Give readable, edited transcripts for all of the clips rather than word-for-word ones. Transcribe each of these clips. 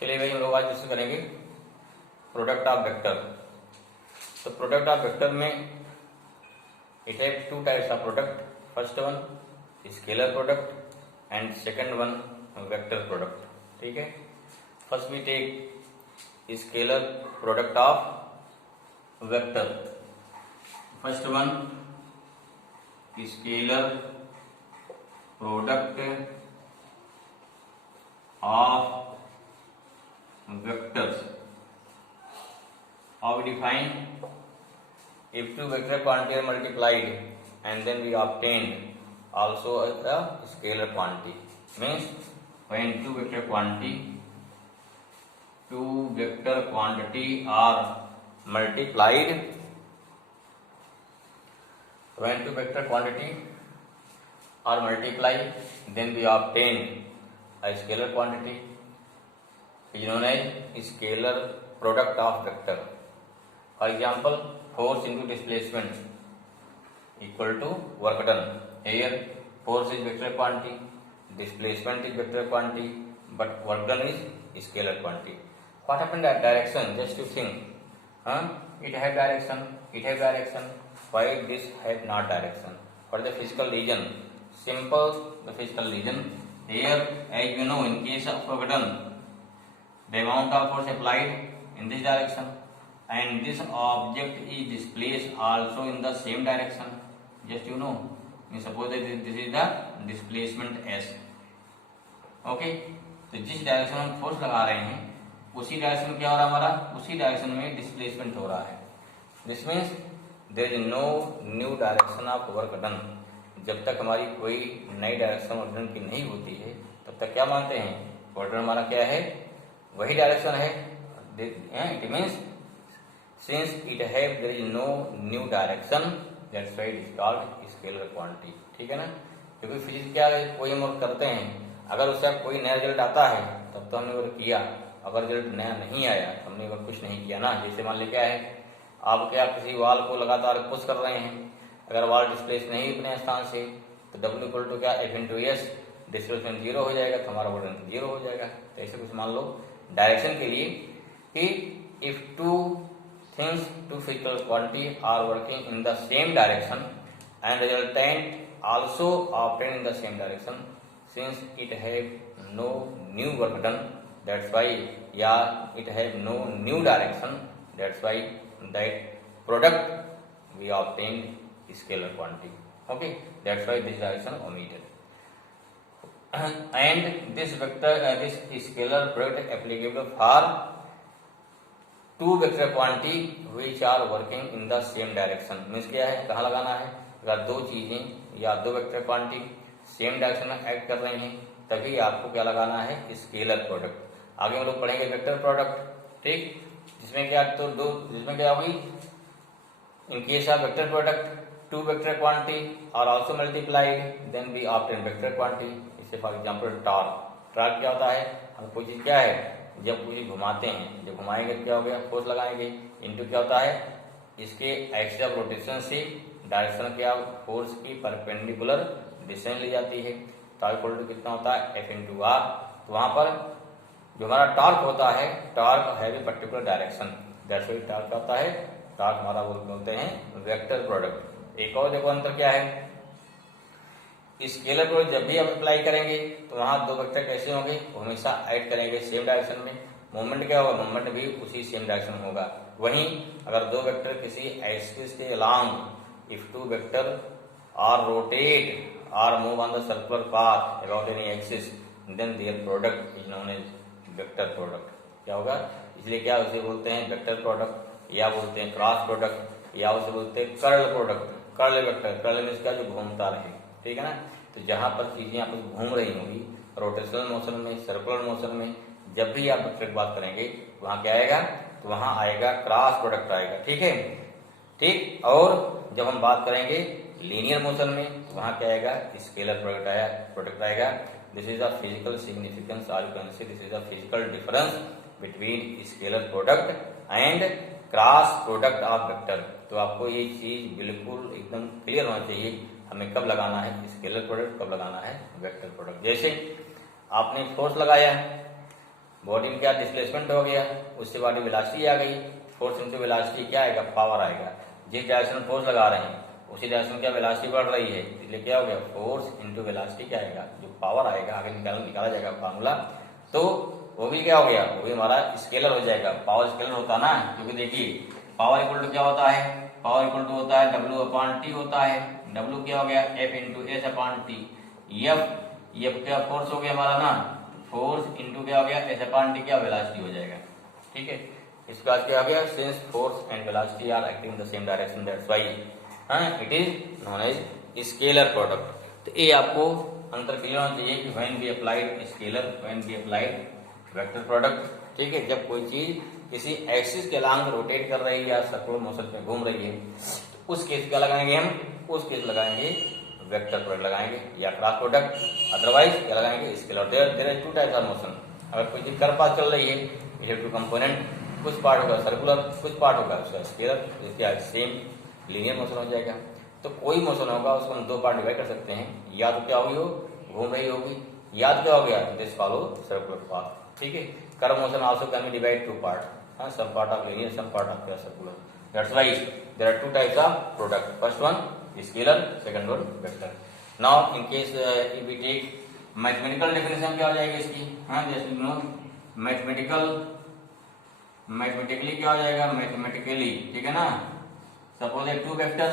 चलिए भाई, हम लोग आज डिस्कस करेंगे प्रोडक्ट ऑफ वेक्टर। तो प्रोडक्ट ऑफ वेक्टर में it have two types of product. First one scalar product and second one vector product. ठीक है, first we take scalar product of vector. First one scalar product of vectors. How we define? If two vector quantity are multiplied and then we obtain also a scalar quantity, means when two vector quantity are multiplied, when two vector quantity are multiplied, then we obtain a scalar quantity is known as scalar product of vector. For example, force into displacement equal to work done. Here force is vector quantity, displacement is vector quantity, but work done is scalar quantity. What happened at direction? Just to think, it have direction. Why this have not direction? What is the physical reason? Simple, the physical reason. Here, as you know, in case of work done, the amount of force applied in this direction, and this object is displaced also in the same direction. Just you know, suppose that this is the displacement S. Okay, तो जिस direction में हम force लगा रहे हैं उसी direction क्या हो रहा है हमारा, उसी डायरेक्शन में डिस्प्लेसमेंट हो रहा है. This means there is no new direction of work done. जब तक हमारी कोई नई डायरेक्शन वर्क की नहीं होती है तब तक क्या मानते हैं, वर्क हमारा क्या है, वही डायरेक्शन है. It means since it have there is no new direction, that's why it is called scalar quantity. ठीक है ना, क्योंकि फिजिक्स क्या है, कोई हम वर्क करते हैं, अगर उससे कोई नया रिजल्ट आता है तब तो हमने वर्क किया, अगर रिजल्ट नया नहीं आया तो हमने वर्क कुछ नहीं किया ना. जैसे मान लीजिए क्या है, आप क्या किसी वाल को लगातार पुश कर रहे हैं, अगर वाल डिस्प्लेस नहीं अपने स्थान से तो W इक्वल टू क्या, F into S, displacement zero हो जाएगा तो हमारा वर्क जीरो हो जाएगा. तो ऐसे कुछ मान लो डायरेक्शन के लिए कि if two things, two physical quantity are working in the same direction and resultant also obtain in the same direction, since it have no new work done, that's why, या it have no new direction, that's why that product we obtain scalar quantity. Okay, that's why this direction omitted. And this vector, this scalar product applicable for two vector quantity which are working in the same direction. Means क्या है, कहाँ लगाना है, अगर दो चीजें या दो वेक्टर क्वांटिटी सेम डायरेक्शन में एक्ट कर रही हैं तभी आपको क्या लगाना है, स्केलर प्रोडक्ट. आगे हम लोग पढ़ेंगे वेक्टर प्रोडक्ट. ठीक, जिसमें क्या, तो दो, जिसमें क्या होगी, इन case of vector product two vector quantity are also multiplied, then we obtain vector quantity. इससे फॉर एग्जाम्पल टॉर्क. टॉर्क क्या होता है, हम कोई चीज क्या है, जब कोई घुमाते हैं, जब घुमाएंगे तो क्या हो गया, फोर्स लगाएंगे, इनटू क्या होता है, इसके एक्सिस ऑफ रोटेशन से डायरेक्शन क्या, फोर्स की परपेंडिकुलर डिस्टेंस ली जाती है. टॉर्क इक्वल टू कितना होता है, F इंटू आर. तो वहां पर जो हमारा टॉर्क होता है, torque have a particular direction, that's why torque क्या होता है, टॉर्क हमारा बोलते हैं वेक्टर प्रोडक्ट. एक और देखो अंतर क्या है, स्केलर प्रोडक्ट जब भी हम अप्लाई करेंगे तो वहां दो वेक्टर कैसे होंगे, वो हमेशा ऐड करेंगे सेम डायरेक्शन में. मोमेंट क्या होगा, मोमेंट भी उसी सेम डायरेक्शन में होगा. वहीं अगर दो वेक्टर किसी एक्सिस के along, if two vector are rotate or move on the circular path about any axis, then their product is known as vector product. क्या होगा, इसलिए क्या उसे बोलते हैं वेक्टर प्रोडक्ट, या बोलते हैं क्रॉस प्रोडक्ट, या उसे बोलते हैं curl product. Curl vector, curl means क्या, जो घूमता रहे. ठीक है ना, तो जहां पर चीजें आपस घूम रही होंगी, रोटेशनल मोशन में, सर्कुलर मोशन में, जब भी आप वेक्टर की बात करेंगे वहां क्या आएगा, तो वहां आएगा क्रॉस प्रोडक्ट आएगा. ठीक है, ठीक. और जब हम बात करेंगे लीनियर मोशन में तो वहां क्या आएगा, स्केलर प्रोडक्ट आएगा. This is the physical significance, और you can say this is the physical difference between scalar product and cross product of vector. तो आपको ये चीज बिल्कुल एकदम क्लियर होना चाहिए, हमें कब लगाना है स्केलर प्रोडक्ट, कब लगाना है वेक्टर प्रोडक्ट. जैसे आपने फोर्स लगाया, बॉडी में क्या डिस्प्लेसमेंट हो गया, उससे बॉडी वेलोसिटी आ गई, फोर्स इनटू वेलोसिटी क्या आएगा, पावर आएगा। जिस डायरेक्शन में फोर्स लगा रहे हैं उसी डायरेक्शन में क्या वेलोसिटी बढ़ रही है, इसलिए क्या हो गया, फोर्स इनटू वेलोसिटी क्या आएगा, जो पावर आएगा आगे निकाला जाएगा फार्मूला, तो वो भी क्या हो गया, वो भी हमारा स्केलर हो जाएगा। पावर स्केलर होता ना, क्योंकि देखिए पावर इक्वल टू क्या होता है, पावर इक्वल टू होता है W/T होता है। W क्या हो गया, F इंटू S/T। F क्या फोर्स हो गया हमारा ना, फोर्स इंटू क्या हो गया, S/T क्या वेलोसिटी हो जाएगा। ठीक है, इसका क्या हो गया, since force and velocity are acting in the same direction that's why it is known as scalar product. तो ये आपको अंतर क्लियर होना चाहिए कि when we applied scalar, when we applied vector product. ठीक है, जब कोई चीज किसी एक्सिस के अलांग रोटेट कर रही है या सर्कुलर मोशन में घूम रही है, तो उस केस क्या लगाएंगे हम, उस केस लगाएंगे वेक्टर प्रोडक्ट लगाएंगे या क्रॉस प्रोडक्ट, अदरवाइज क्या लगाएंगे, scalar. There is two types of motion. अगर कोई चीज कर्व पाथ चल रही है, ये टू कंपोनेंट, कुछ पार्ट होगा सर्कुलर, कुछ पार्ट होगा उसका स्केलर, क्या सेम लीनियर मोशन हो जाएगा। तो कोई मोशन होगा उसको हम दो पार्ट डिवाइड कर सकते हैं, या तो क्या हुई हो, घूम रही होगी, या तो क्या हो गया, दिस फॉलो सर्कुलर पाथ। ठीक है, curve motion also can be divide two part, some part of linear, some part of circular. That's why there are two types of product. First one scalar, second one vector. Now in case if we take mathematical definition क्या हो जाएगी इसकी, हाँ जैसे no mathematically क्या हो जाएगा, mathematically, ठीक है ना। Suppose two vector,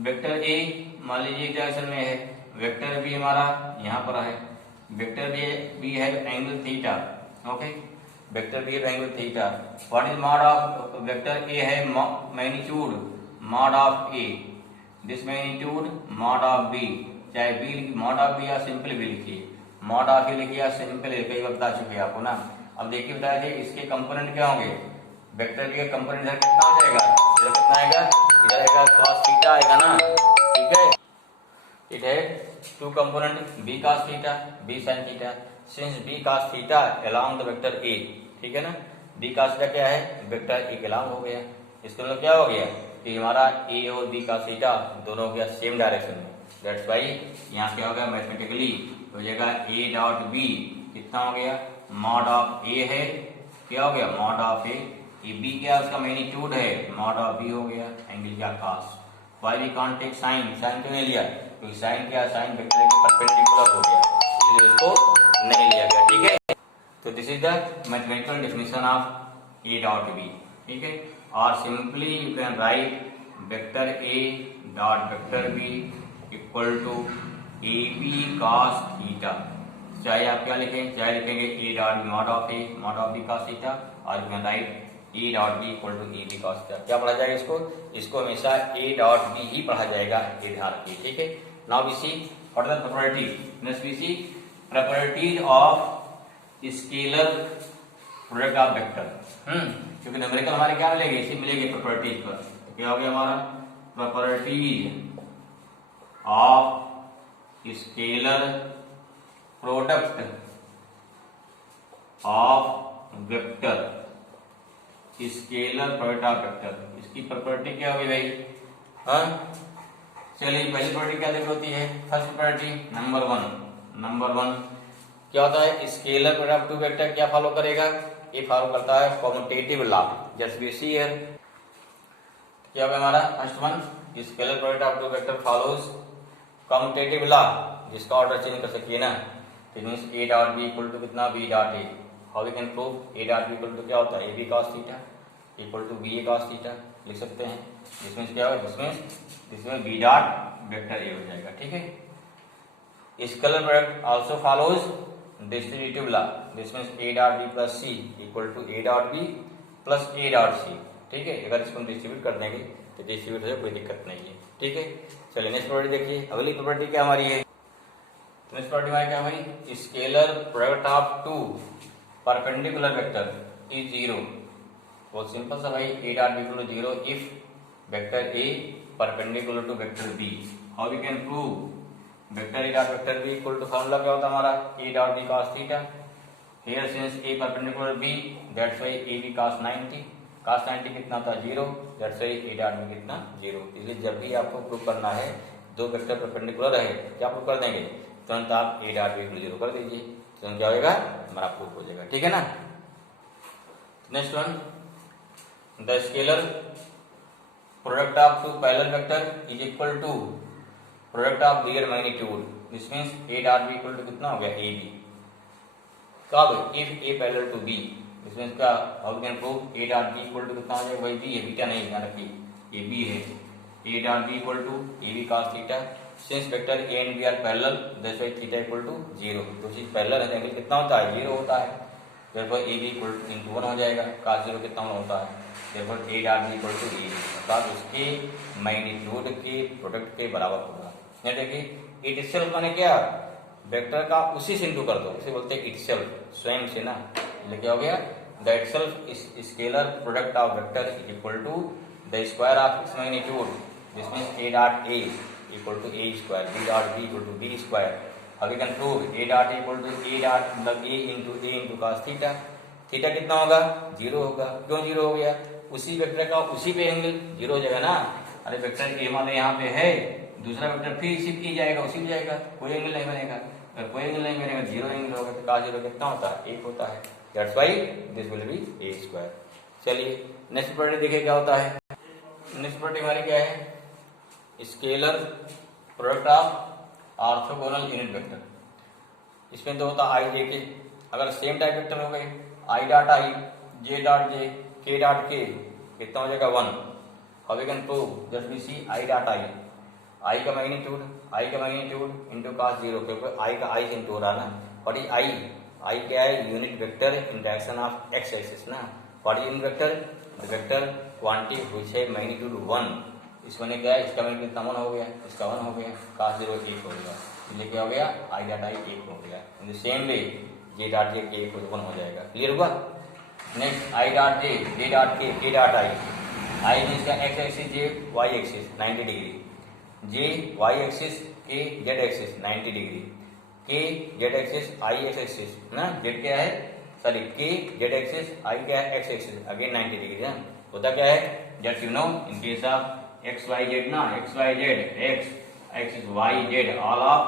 vector A मान लीजिए डायरेक्शन में है, वेक्टर बी हमारा यहाँ पर है, वेक्टर बी है angle theta, okay, vector B angle theta. What is mod of vector A है magnitude mod of A, this magnitude mod of B, चाहे बी मॉड ऑफ बी या सिंपल बी लिखिए, mod of A लिखिए या simple ए, कई बार बता चुके हैं आपको ना। अब देखिए बताया थे इसके कंपोनेंट क्या होंगे, वेक्टर बी का कंपोनेंट इधर कितना हो जाएगा, इधर कितना आएगा, इधर आएगा cos थीटा आएगा ना। ठीक है, इट है two component b cos theta, b sin theta, since b cos theta along the vector a, ठीक है ना, b cos थीटा क्या है, वेक्टर a के अलोंग हो गया। इसका मतलब क्या हो गया कि हमारा a और b cos थीटा दोनों हो गया सेम डायरेक्शन में। दैट्स व्हाई यहाँ क्या होगा, मैथमेटिकली हो जाएगा a डॉट b कितना हो गया, मॉड ऑफ a है, क्या हो गया, मॉड ऑफ a, ये b क्या उसका मैग्नीट्यूड है, मॉड ऑफ b हो गया, एंगल क्या cos। Why we can't take sine, sine क्यों नहीं लिया, क्योंकि साइन क्या, साइन वेक्टर के परपेंडिकुलर हो गया, इसलिए उसको नहीं लिया गया। ठीक है, तो this is the mathematical definition of a dot b। ठीक है, और simply you can write vector a dot vector b equal to ab cos theta. चाहे आप क्या लिखें, चाहे लिखेंगे a dot mod of a mod of b cos theta, और you can write a dot b equal to ab cos theta. क्या पढ़ा जाएगा इसको, इसको हमेशा a डॉट b ही पढ़ा जाएगा, ये ध्यान रखिए। ठीक है, now we see what are the properties, next we see properties of scalar product of vector. क्योंकि न्यूमेरिकल हमारे क्या मिलेगी, इसी मिलेगी प्रॉपर्टीज पर। तो क्या हो गया हमारा, properties of scalar product of vector, scalar product of vector, इसकी प्रॉपर्टी क्या होगी भाई। हाँ चलिए, पहली प्रॉपर्टी क्या देख होती है, फर्स्ट प्रॉपर्टी नंबर वन क्या होता है, scalar product of two vector क्या फॉलो करेगा, ये फॉलो करता है commutative law. Just we see here क्या होगा हमारा, first one scalar product of two vector follows commutative law, जिसका ऑर्डर चेंज कर सकिए ना। Means a dot b equal to कितना, b dot a। How we can prove, a dot b equal to क्या होता है, ab cos theta equal to ba cos theta लिख सकते हैं। जिसमें क्या होगा, जिसमें b डॉट वेक्टर a हो जाएगा। ठीक है, scalar product also follows distributive law, this means a dot b plus c equal to a dot b plus a dot c। ठीक है, अगर इसको डिस्ट्रीब्यूट कर देंगे तो डिस्ट्रीब्यूट हो, कोई दिक्कत नहीं है। ठीक है, चलिए नेक्स्ट प्रॉपर्टी देखिए, अगली प्रॉपर्टी क्या हमारी है, नेक्स्ट प्रॉपर्टी हमारी क्या हमारी, scalar product of two perpendicular vector is zero. बहुत सिंपल सा भाई, a dot b equal to zero if vector a perpendicular to vector b। How we can prove, vector a dot vector b equal to formula क्या होता है हमारा, a dot b cos theta. Here since a perpendicular b, that's why ab cos 90, cos 90 कितना था, zero, that's why a dot b कितना, zero. इसलिए जब भी आपको प्रूव करना है दो वेक्टर परपेंडिकुलर है, क्या प्रूव कर देंगे, तुरंत आप a dot b equal zero कर दीजिए, तुरंत क्या होगा, हमारा प्रूफ हो जाएगा। ठीक है ना। Next one, the scalar product of two parallel vector is equal to product of their magnitude, this means A dot B equal to कितना हो गया ए बी। कब? If A parallel to B, this means का how can prove A dot B equal to कितना हो जाएगा भाई B है, बीटा नहीं ध्यान रखिए ए बी है। A dot B equal to A B cos theta, since vector A and B are parallel that's why theta equal to 0, तो चीज पैरेलल है एंगल कितना होता है 0 होता है, therefore A B equal to into 1 हो जाएगा, cos 0 कितना होता है, therefore A dot B equal to A B, अर्थात उसके मैग्नीट्यूड के प्रोडक्ट के बराबर होगा। यहाँ देखिए इट इटसेल्फ माने क्या, वेक्टर का उसी से इंटू कर दो, उसे बोलते हैं इटसेल्फ, स्वयं से ना, ये क्या हो गया, the itself is scalar product of vector is equal to the square of its magnitude, this means A dot A equal to A square, B dot B equal to B square. अब we can prove A dot equal to A dot मतलब A into cos theta, theta कितना होगा 0 होगा, क्यों 0 हो गया, उसी vector का उसी पे एंगल 0 हो जाएगा ना। अरे वेक्टर ए माने यहाँ पे है, दूसरा वेक्टर फिर इसी पे जाएगा, उसी पे जाएगा, कोई एंगल नहीं बनेगा, अगर कोई एंगल नहीं बनेगा 0 एंगल होगा, तो cos 0 कितना होता है 1 होता है, that's why this will be A square. चलिए नेक्स्ट प्रॉपर्टी देखिए क्या होता है। नेक्स्ट प्रॉपर्टी हमारी क्या है, scalar product of orthogonal unit vector, इसमें तो होता आई जे के, अगर सेम टाइप वेक्टर हो गए आई डॉट आई जे डॉट जे के डॉट के कितना हो जाएगा 1। How we can prove, just we see I dot I का मैग्नीट्यूड इंटू cos 0, क्योंकि आई का आई से इंटू हो रहा ना, और ये आई क्या है unit vector in direction of X axis ना, what is unit vector, the vector quantity which है मैग्नीट्यूड 1, इसमें क्या है इसका मैग्नीट्यूड कितना 1 हो गया, इसका 1 हो गया, cos 0 1 हो गया, ये क्या हो गया आई डॉट आई 1 हो गया, इन the same way J dot J के 1 हो जाएगा। क्लियर हुआ। Next I dot J dot के डॉट आई जिसका एक्स एक्सिस जे वाई एक्सिस 90 डिग्री, जे वाई एक्सिस के जेड एक्सिस 90 डिग्री, के जेड एक्सिस आई एक्स एक्सिस ना, जेड क्या है सॉरी के जेड एक्सिस आई क्या है एक्स एक्सिस अगेन 90 डिग्री ना, होता क्या है just you know in case of X Y Z ना, X Y Z X axis Y Z all of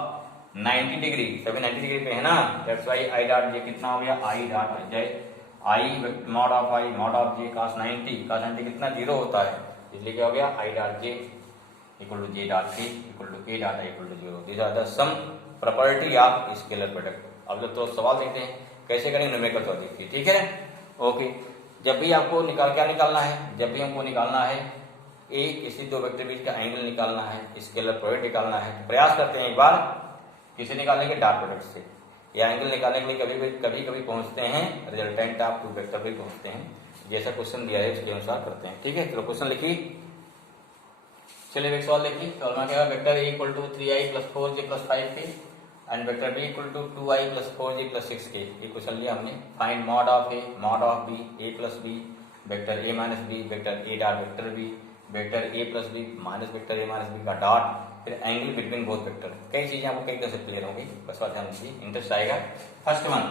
90 degree, सभी 90 डिग्री पे है ना, that's why I dot J कितना हो गया I dot J I mod of J cos 90 कितना 0 होता है, इसलिए क्या हो गया I dot J equal to J dot K equal to K dot I equal to 0। This are the some property of scalar product. अब जब तो सवाल देखते हैं कैसे करेंगे, न्यूमेरिकल तो देखिए, ठीक है ओके। जब भी आपको क्या निकालना है, जब भी हमको निकालना है ए किसी दो वेक्टर बीच का एंगल निकालना है, स्केलर प्रोडक्ट निकालना है, तो प्रयास करते हैं एक बार किसे निकालने के डॉट प्रोडक्ट से, या एंगल निकालने के लिए कभी पहुंचते हैं रिजल्टेंट ऑफ टू वेक्टर पे पहुंचते हैं, जैसा क्वेश्चन दिया है उसके अनुसार करते हैं। ठीक है, चलो क्वेश्चन लिखिए। चलिए एक सवाल देखिए, सवाल में क्या है, vector A equal to 3i + 4j + 5k and vector B equal to 2i + 4j + 6k। ये क्वेश्चन लिया हमने। Find mod of A mod of B a + b vector a - b vector a dot vector b vector a + b minus vector a - b का dot, फिर angle between both vector. कई चीजें आपको कई कैसे क्लियर होंगी, बस बात ध्यान दीजिए, इंटरेस्ट आएगा। फर्स्ट वन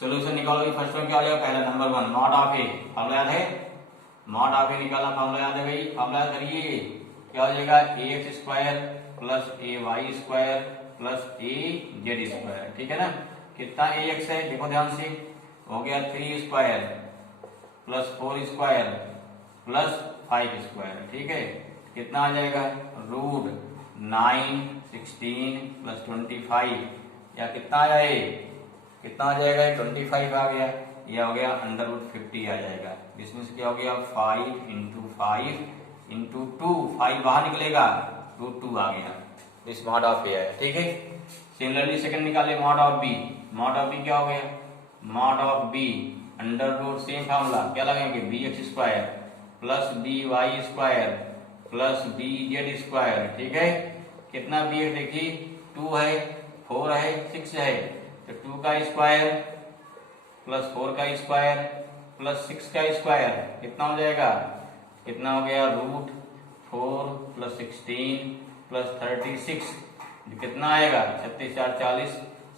सोल्यूशन निकालो। फर्स्ट वन क्या हो जाएगा, पहला number 1 mod of A, formula याद है, मॉड ऑफ ए निकालना, फार्मूला याद है भाई, फार्मूला करिए, क्या हो जाएगा ax² + ay² + az², ठीक है ना। कितना ax है देखो ध्यान से, हो गया 3² + 4² + 5², ठीक है। कितना आ जाएगा √9 16 + 25, या कितना आ जाए, कितना आ जाएगा 25 आ गया, यह हो गया √50 आ जाएगा। इसमें से क्या हो गया 5 × 5 × 2, 5 बाहर निकलेगा, √2 आ गया। दिस मॉड ऑफ ए है, ठीक है। सिमिलरली सेकंड निकाले mod of B. Mod of B क्या हो गया, mod of B √ same formula क्या लगाएंगे bx² + by² + bz², ठीक है। कितना bx देखिए 2 है, 4 है, 6 है, तो 2 का स्क्वायर + 4 का स्क्वायर + 6 का स्क्वायर कितना हो जाएगा, कितना हो गया √4 + 16 + 36, कितना आएगा 36 × 4 = 40,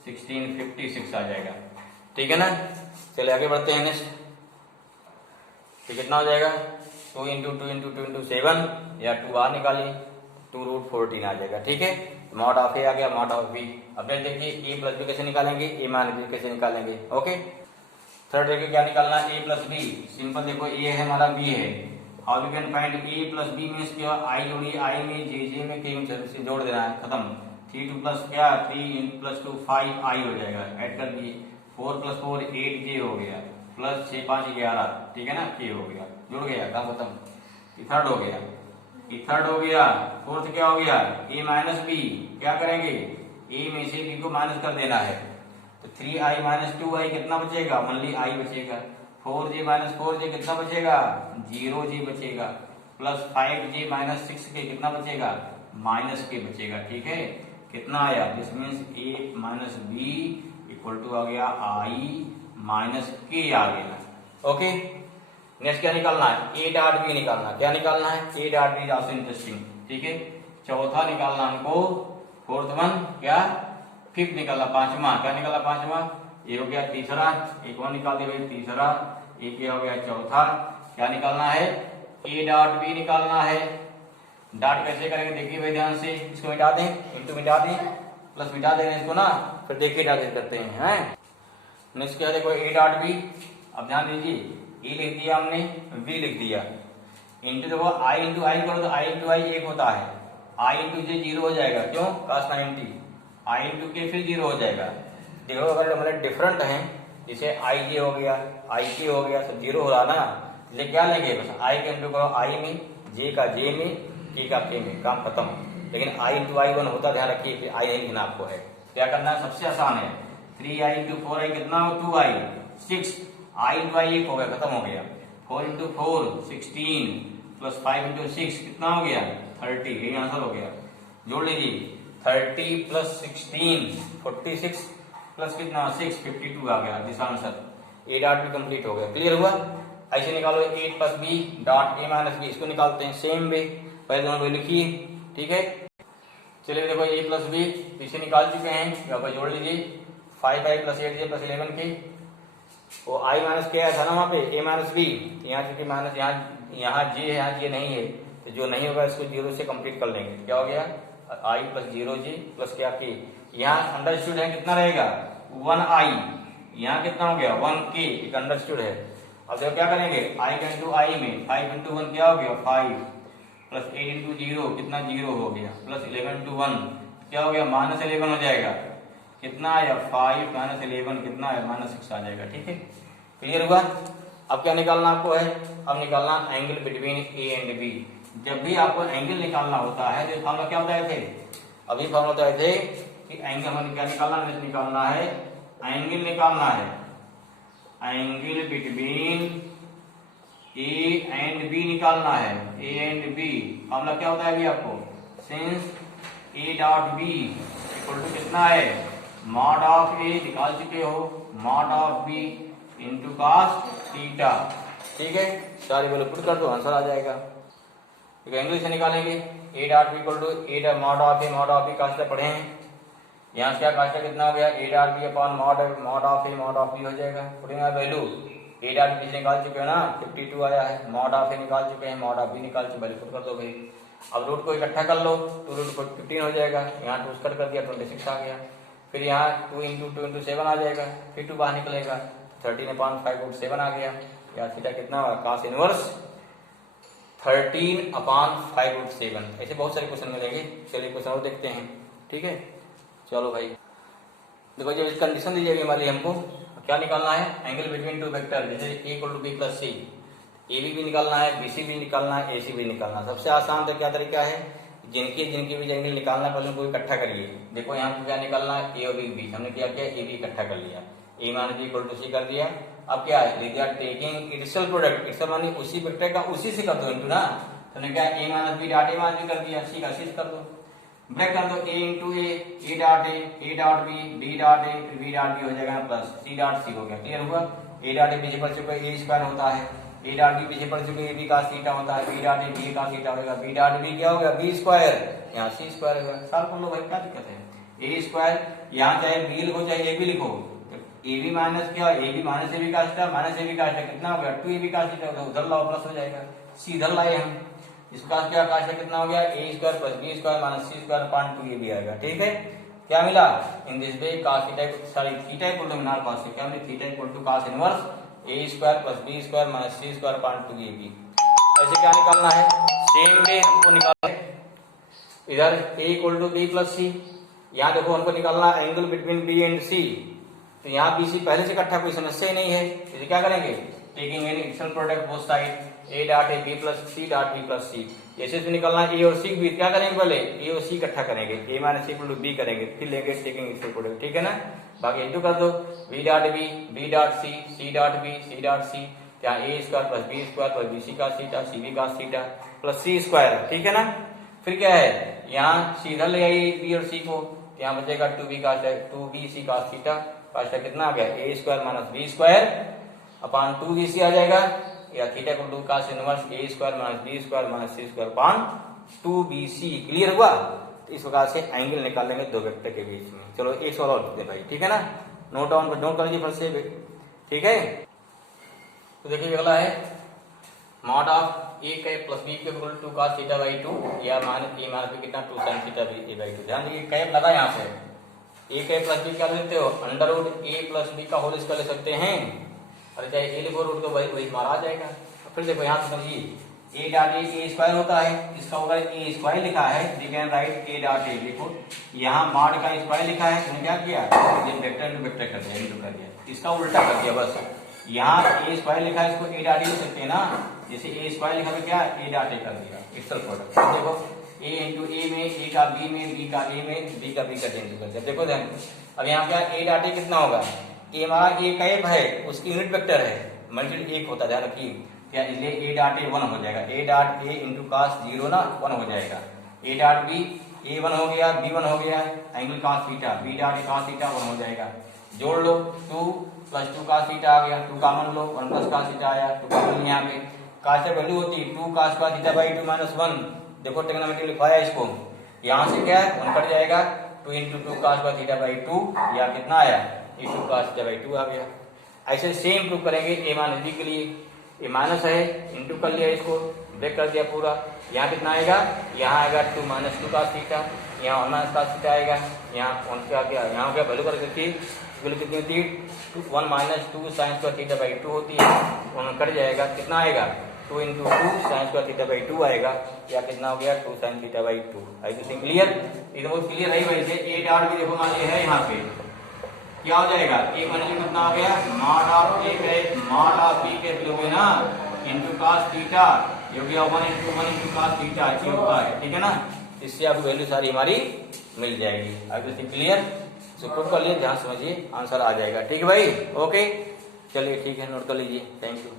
16 56 आ जाएगा, ठीक है ना। चलिए आगे बढ़ते हैं नेक्स्ट। तो कितना हो जाएगा 2 × 2 × 2 × 7, या 2 बाहर निकालिए 2 √14 आ जाएगा, ठीक है। मॉड ऑफ ए आ गया, मॉड ऑफ बी। अब फिर देखिए ए प्लस बी कैसे निकालेंगे, ए माइनस बी कैसे निकालेंगे। ओके, थर्ड देखिए क्या निकालना है, ए प्लस बी। सिंपल देखो ए है हमारा, बी है। How we can find A plus B means क्या, आई जोड़िए, आई में जे में के में जोड़ देना है, खत्म। 3 2 प्लस क्या 3 प्लस 2 5 आई हो जाएगा, ऐड कर दिए। 4 प्लस 4 8 जे हो गया, प्लस 6 5 11, ठीक है ना, के हो गया, जुड़ गया, काम खत्म। थर्ड हो गया, थर्ड हो गया। फोर्थ क्या हो गया, ए माइनस बी। क्या करेंगे, ए में से बी को माइनस कर देना है, तो 3i माइनस 2i कितना बचेगा, ओनली आई बचेगा। 4j माइनस 4j कितना बचेगा, 0j बचेगा। प्लस 5j माइनस 6k कितना बचेगा, माइनस के बचेगा, ठीक है। कितना आया, this means a minus B equal to आ गया i माइनस के आ गया। ओके, नेक्स्ट क्या निकालना है, ए डॉट बी निकालना। क्या निकालना है, A dot be also interesting, ठीक है। चौथा निकालना हमको, फोर्थ वन क्या, फिफ्थ निकालना, पांचवा क्या निकाला, पांचवा ये हो गया तीसरा, एक और निकाल दिया भाई तीसरा, एक ये हो गया चौथा। क्या निकालना है, ए डॉट बी निकालना है। डॉट कैसे करेंगे देखिए भाई ध्यान से, इसको मिटा दें, इंटू मिटा दें, प्लस मिटा देंगे इसको ना, फिर देखिए क्या करते हैं। नेक्स्ट क्या देखो, ए डॉट बी। अब ध्यान दीजिए, ए लिख दिया हमने, बी लिख दिया, इंटू देखो आई इंटू आई करो तो आई इंटू आई एक होता है, आई इंटू जे 0 हो जाएगा, क्यों, cos 90, आई इंटू के फिर 0 हो जाएगा। देखो अगर हमारे डिफरेंट हैं, जैसे आई जे हो गया, आई के हो गया, सब 0 हो रहा ना, इसलिए क्या लेंगे, बस आई के इंटू करो आई में, जे का जे में, के का के में, काम खत्म। लेकिन आई इंटू आई 1 होता, ध्यान रखिए कि आई नहीं लिखना आपको है। क्या करना है, सबसे आसान है, 3i इंटू 4i कितना हो, 2i, 6 आई इंटू आई एक हो गया, खत्म हो गया। 4 इंटू 4 16 प्लस 5 इंटू 6 कितना हो गया, 30, यही आंसर हो गया। जोड़ लीजिए, 30 प्लस 16 46 प्लस कितना 6 52 आ गया, this answer. A dot B complete हो गया, क्लियर हुआ। ऐसे निकालो A plus B dot A minus B, इसको निकालते हैं सेम वे, पहले दोनों को लिखिए, ठीक है। चलिए देखो ए प्लस बी पीछे निकाल चुके हैं, यहाँ पर जोड़ लीजिए, 5i plus 8j plus 11k, वो आई माइनस के आया था ना वहाँ पे, ए माइनस बी, यहाँ चूंकि माइनस यहाँ जे है, यहाँ जे नहीं है, तो जो नहीं होगा इसको 0 से कंप्लीट कर लेंगे, क्या हो गया, आई प्लस 0j प्लस क्या के, यहाँ अंडरस्टूड है कितना रहेगा, 1i, यहाँ कितना हो गया 1k, एक अंडरस्टूड है। अब देखो क्या करेंगे, आई का इंटू आई में, 5 इंटू 1 क्या हो गया 5, प्लस 8 इंटू 0 कितना 0 हो गया, प्लस 11 इंटू 1 क्या हो गया, माइनस 11 हो जाएगा, कितना आया 5 माइनस 11 कितना है, माइनस 6 आ जाएगा, ठीक है। क्लियर हुआ। अब क्या निकालना आपको है, अब निकालना angle between A and B. जब भी आपको एंगल निकालना होता है तो फॉर्मूला क्या बताए थे, अभी फॉर्मूला बताए थे कि एंगल हमें क्या निकालना है, एंगल निकालना है, angle between A and B निकालना है, ए एंड बी। फॉर्मूला क्या होता है अभी आपको, since A dot B equal to कितना है, मॉड ऑफ ए निकाल चुके हो, mod of B into cos theta, ठीक है। सारी वैल्यू पुट कर दो, आंसर आ जाएगा। तो एंगल से निकालेंगे, A dot B equal to A mod of A, mod of B cos theta पढ़े हैं, यहाँ से क्या कास्टा कितना हो गया, A dot B upon mod of A, mod of B हो जाएगा। Putting value A dot B निकाल चुके हो ना, 52 आया है, मॉड ऑफ ए निकाल चुके हैं, मॉड ऑफ बी निकाल चुके, वैल्यू पुट कर दो भाई। अब रूट को इकट्ठा कर लो, 2 रूट को 15 हो जाएगा, यहाँ 2 कट कर दिया 26 आ गया, फिर यहाँ 2 इंटू 7 आ जाएगा, फिर 2 बाहर निकलेगा, 13/5 आ गया, या थीटा कितना होगा, cos इनवर्स 13/5 ऐसे बहुत सारे क्वेश्चन मिलेंगे। चलिए क्वेश्चन और देखते हैं, ठीक है। चलो भाई देखो, जब इस कंडीशन दी जाएगी हमारी, हमको क्या निकालना है, एंगल बिटवीन टू वेक्टर, जैसे ए इक्वल टू बी प्लस सी, ए भी निकालना है, बी सी भी निकालना है, ए सी भी निकालना है। सबसे आसान तो क्या तरीका है, जिनकी भी एंगल निकालना है पहले उनको इकट्ठा करिए। देखो यहाँ पे क्या निकालना है, ए और बी के बीच, हमने क्या किया, ए बी इकट्ठा कर लिया, ए माइनस बी इक्वल टू सी कर दिया। अब क्या है, टेकिंग इटसेल्फ प्रोडक्ट, इटसेल्फ मानी उसी वेक्टर का उसी से कर दो इंटू ना, तो हमने क्या A minus B dot A minus B कर दिया, सी का सी कर दो, ब्रेक कर दो, A into A dot A dot B dot A, फिर बी डॉट बी हो जाएगा प्लस सी डॉट सी हो गया। क्लियर हुआ। ए डॉट ए पीछे पड़ चुका है, ए स्क्वायर होता है, ए डॉट बी पीछे पड़ चुके ए बी का थीटा होता है, बी डॉट ए बी का थीटा होगा, बी डॉट बी क्या होगा, बी स्क्वायर, यहाँ सी स्क्वायर होगा। सॉल्व कर लो भाई, क्या दिक्कत है, ए स्क्वायर यहाँ चाहे बी लिखो चाहे ए बी लिखो, ए बी माइनस क्या, A B minus A B का थीटा, माइनस ए बी का थीटा कितना हो गया, 2 ए बी का थीटा, उधर लाओ प्लस हो जाएगा, सी इधर लाए हम, इसका क्या काश है कितना हो गया A square plus B square minus C square upon 2 ये भी आएगा। ठीक है, क्या मिला in this way cos theta sorry theta equal to not cos क्या मिला theta equal to cos inverse A square plus B square minus C square upon 2 ये भी। ऐसे क्या निकालना है सेम वे हमको निकालना है इधर a equal to B plus C. यहाँ देखो हमको निकालना angle between B and C, तो यहाँ बी सी पहले से इकट्ठा कोई समस्या ही नहीं है। इसे क्या करेंगे taking an equal product both side A dot A B plus C dot B plus C. जैसे इसमें निकालना ए और सी भी क्या करेंगे पहले ए और सी इकट्ठा करेंगे ए माइनस इक्वल टू बी करेंगे फिर लेंगे टेकिंग इक्वल प्रोडक्ट। ठीक है ना, बाकी इंटू कर दो B dot B B dot C dot B C dot C, यहाँ A square plus B square plus B C का थीटा सी बी का थीटा प्लस सी स्क्वायर। ठीक है ना, फिर क्या है यहाँ सीधा ले आइए बी और सी को, यहाँ बचेगा 2b का 2bc का थीटा पास कितना आ गया A square minus B square upon 2bc आ जाएगा, या थीटा को 2 का inverse A square minus B square minus C square upon 2bc। Clear हुआ? तो इस प्रकार से एंगल निकालेंगे दो वेक्टर के बीच में। चलो एक सवाल और लिखते भाई। ठीक है ना, नोट डाउन नोट कर लीजिए फर्स्ट से। ठीक है, तो देखिए अगला है mod of A cap plus B के equal to cos theta by 2 या माइनस ए माइनस बी कितना 2 sin थीटा ए बाई 2। ध्यान दीजिए कैप लगा यहाँ से ए कैप प्लस बी क्या ले सकते हो अंडर रूट ए प्लस बी का होल स्क्वायर ले सकते हैं, और चाहे ए लिखो रूट तो वही मारा आ जाएगा। फिर देखो यहाँ समझिए ए डॉट ए स्क्वायर होता है, इसका होगा ए स्क्वायर लिखा है we can write A dot A. देखो यहाँ मॉड का स्क्वायर लिखा है, तुमने क्या किया ये वेक्टर इनटू वेक्टर कर दिया, इनटू कर दिया, इसका उल्टा कर दिया बस। यहाँ ए स्क्वायर लिखा है इसको ए डॉट ए लिख सकते हैं ना, जैसे ए स्क्वायर लिखा तो क्या ए डॉट ए कर दिया एक्सल प्रोडक्ट। देखो ए इंटू ए में ए का बी में बी का ए में बी का इंटू कर दिया। देखो ध्यान अब यहाँ क्या ए डॉट ए कितना होगा ए हमारा ए कैप है उसकी यूनिट वेक्टर है मल्टीपल 1 होता है, ध्यान रखिए क्या, इसलिए ए डॉट ए 1 हो जाएगा ए डॉट ए इंटू cos 0 ना 1 हो जाएगा, ए डॉट बी ए 1 हो गया बी 1 हो गया angle cos theta B dot A cos theta 1 हो जाएगा। जोड़ लो 2 प्लस 2 cos थीटा आ गया 2 कॉमन लो 1 प्लस cos थीटा आया 2 कॉमन यहाँ पे cos की वैल्यू होती है 2 cos का थीटा बाई 2 माइनस 1। देखो ट्रिग्नोमेट्री लिखवाया इसको, यहाँ से क्या है 1 कट जाएगा 2 इंटू 2 cos का थीटा बाई 2 या कितना आया 2 cos थीटा बाई 2 आ गया। ऐसे सेम प्रूव करेंगे ए माइनस बी के लिए, ए माइनस है इंटू कर लिया इसको ब्रेक कर दिया पूरा, यहाँ कितना आएगा यहाँ आएगा 2 माइनस 2 cos थीटा, यहाँ 1 माइनस cos थीटा आएगा, यहाँ 1 क्या क्या यहाँ क्या वैल्यू कर सकती वैल्यू कितनी होती है 1 minus 2 sine square theta by 2 होती है, 1 कट जाएगा कितना आएगा 2 into 2 sine square theta by 2 आएगा, या कितना हो गया 2 sine theta by 2। I think clear, एकदम क्लियर है भाई से। ए डॉट भी देखो मान लिया है यहाँ पे क्या हो जाएगा ए मान लीजिए कितना हो गया मॉड ऑफ ए के मॉड ऑफ बी के लोगे ना इंटू cos थीटा ये हो गया 1 इंटू cos थीटा ये होता है। ठीक है ना, इससे आपको वैल्यू सारी हमारी मिल जाएगी। आई थिंक क्लियर, प्रूव कर लिए ध्यान समझिए आंसर आ जाएगा। ठीक है भाई, ओके चलिए ठीक है नोट कर लीजिए, थैंक यू।